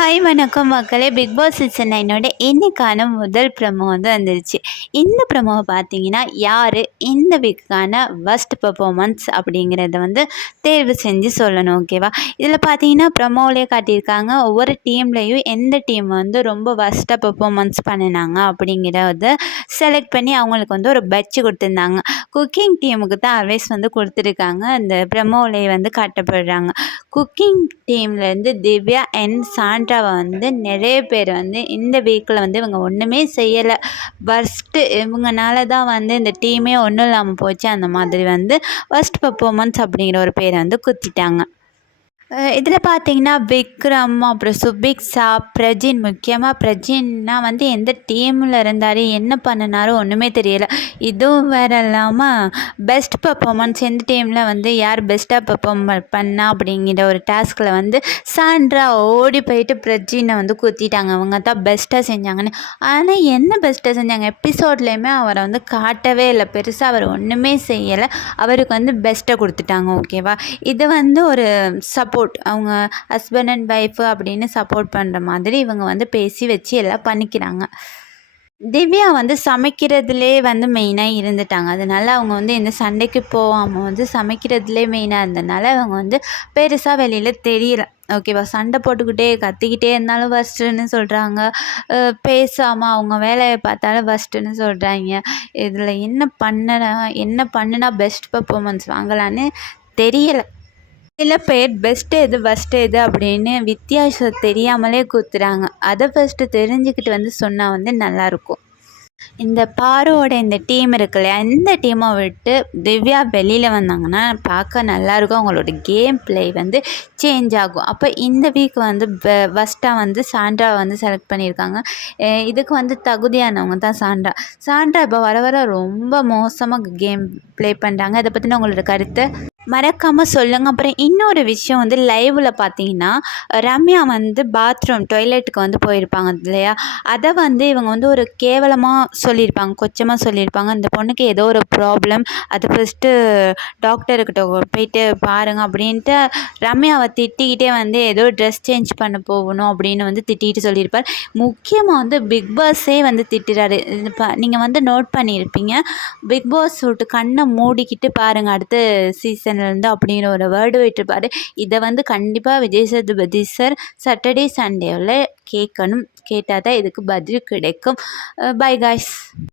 Hi வணக்கம் மக்களே. Big Boss season நைனோட இன்னைக்கான முதல் ப்ரமோ வந்து வந்துருச்சு. இந்த ப்ரமோவை பார்த்தீங்கன்னா யார் இந்த வீக்கான ஃபஸ்ட் பர்ஃபாமன்ஸ் அப்படிங்கிறத வந்து தேர்வு செஞ்சு சொல்லணும் ஓகேவா இதில் பார்த்தீங்கன்னா ப்ரமோவிலே காட்டியிருக்காங்க. ஒவ்வொரு டீம்லேயும் எந்த டீம் வந்து ரொம்ப ஃபஸ்ட்டாக பர்ஃபாமன்ஸ் பண்ணினாங்க அப்படிங்கிறத செலக்ட் பண்ணி அவங்களுக்கு வந்து ஒரு பட்ஜ் கொடுத்துருந்தாங்க. குக்கிங் டீமுக்கு தான் அவேஸ் வந்து கொடுத்துருக்காங்க. அந்த ப்ரமோவிலே வந்து காட்டப்படுறாங்க. குக்கிங் டீம்லேருந்து திவ்யா அண்ட் சாண்ட் சாண்ட்ராவை வந்து நிறைய பேர் வந்து இந்த வீக்கில் வந்து இவங்க ஒன்றுமே செய்யலை. ஃபர்ஸ்ட்டு இவங்கனால தான் வந்து இந்த டீமே ஒன்றும் இல்லாமல் போச்சு. அந்த மாதிரி வந்து ஃபர்ஸ்ட் பர்ஃபாமன்ஸ் அப்படிங்கிற ஒரு பேரை வந்து குத்திட்டாங்க. இதில் பார்த்தீங்கன்னா விக்ரம் அப்புறம் சுபிக்ஷா பிரஜின் முக்கியமாக பிரஜின்னா வந்து எந்த டீமில் இருந்தார் என்ன பண்ணினாரோ ஒன்றுமே தெரியலை. இதுவும் வேறு இல்லாமல் பெஸ்ட் பர்ஃபாமன்ஸ் எந்த டீமில் வந்து யார் பெஸ்ட்டாக பர்ஃபார்ம் பண்ணா அப்படிங்கிற ஒரு டாஸ்கில் வந்து சாண்ட்ரா ஓடி போயிட்டு பிரஜினை வந்து குத்திட்டாங்க. அவங்க தான் பெஸ்ட்டாக செஞ்சாங்கன்னு. ஆனால் என்ன பெஸ்ட்டாக செஞ்சாங்க? எபிசோட்லேயுமே அவரை வந்து காட்டவே இல்லை. பெருசாக அவர் ஒன்றுமே செய்யலை. அவருக்கு வந்து பெஸ்ட்டை கொடுத்துட்டாங்க ஓகேவா இது வந்து ஒரு சப்போர்ட் சப்போர்ட் அவங்க ஹஸ்பண்ட் அண்ட் ஒய்ஃபு அப்படின்னு சப்போர்ட் பண்ணுற மாதிரி இவங்க வந்து பேசி வச்சு எல்லாம் பண்ணிக்கிறாங்க. திவ்யா வந்து சமைக்கிறதுலே வந்து மெயினாக இருந்துட்டாங்க. அதனால் அவங்க வந்து எந்த சண்டைக்கு போகாமல் வந்து சமைக்கிறதுலே மெயினாக இருந்ததுனால அவங்க வந்து பெருசாக வெளியில் தெரியல. ஓகேவா சண்டை போட்டுக்கிட்டே கத்திக்கிட்டே இருந்தாலும் ஃபஸ்ட்டுன்னு சொல்கிறாங்க பேசாமல் அவங்க வேலையை பார்த்தாலும் ஃபஸ்ட்டுன்னு சொல்கிறாங்க இதில் என்ன பண்ண என்ன பண்ணுனா பெஸ்ட் பர்ஃபாமன்ஸ் வாங்கலான்னு தெரியலை. சில பேர் பெஸ்ட்டு எது ஃபஸ்ட்டு எது அப்படின்னு வித்தியாசம் தெரியாமலே கூத்துறாங்க. அதை ஃபஸ்ட்டு தெரிஞ்சுக்கிட்டு வந்து சொன்னால் வந்து நல்லாயிருக்கும் இந்த பாரோட இந்த டீம் இருக்கு இல்லையா இந்த டீமை விட்டு திவ்யா வெளியில் வந்தாங்கன்னா பார்க்க நல்லாயிருக்கும் அவங்களோட கேம் ப்ளே வந்து சேஞ்ச் ஆகும். அப்போ இந்த வீக் வந்து ஃபஸ்ட்டாக வந்து சாண்ட்ரா வந்து செலக்ட் பண்ணியிருக்காங்க. இதுக்கு வந்து தகுதியானவங்க தான் சாண்ட்ரா. சாண்ட்ரா இப்போ வர வர ரொம்ப மோசமாக கேம் ப்ளே பண்ணுறாங்க அதை பற்றின உங்களோட கருத்தை? மறக்காமல் சொல்லுங்கள் அப்புறம் இன்னொரு விஷயம் வந்து லைவில் பார்த்தீங்கன்னா ரம்யா வந்து பாத்ரூம் டொய்லெட்டுக்கு வந்து போயிருப்பாங்க இல்லையா? அதை வந்து இவங்க வந்து ஒரு கேவலமாக சொல்லியிருப்பாங்க கொச்சமாக சொல்லியிருப்பாங்க. இந்த பொண்ணுக்கு ஏதோ ஒரு ப்ராப்ளம் அதை ஃபஸ்ட்டு டாக்டர்கிட்ட போயிட்டு பாருங்கள் அப்படின்ட்டு ரம்யாவை திட்டிக்கிட்டே வந்து ஏதோ ட்ரெஸ் சேஞ்ச் பண்ண போகணும் அப்படின்னு வந்து திட்டிகிட்டு சொல்லியிருப்பார். முக்கியமாக வந்து பிக் பாஸே வந்து திட்டுறாரு. நீங்கள் வந்து நோட் பண்ணியிருப்பீங்க. பிக் பாஸ் விட்டு கண்ணை மூடிக்கிட்டு பாருங்கள் அடுத்த சீசன் சேனல்லேருந்து அப்படிங்கிற ஒரு வேர்டு விட்டுருப்பாரு. இதை வந்து கண்டிப்பாக விஜய் சேதுபதி சார் சாட்டர்டே சண்டேவில் கேட்கணும். கேட்டால் தான் இதுக்கு பதில் கிடைக்கும். By guys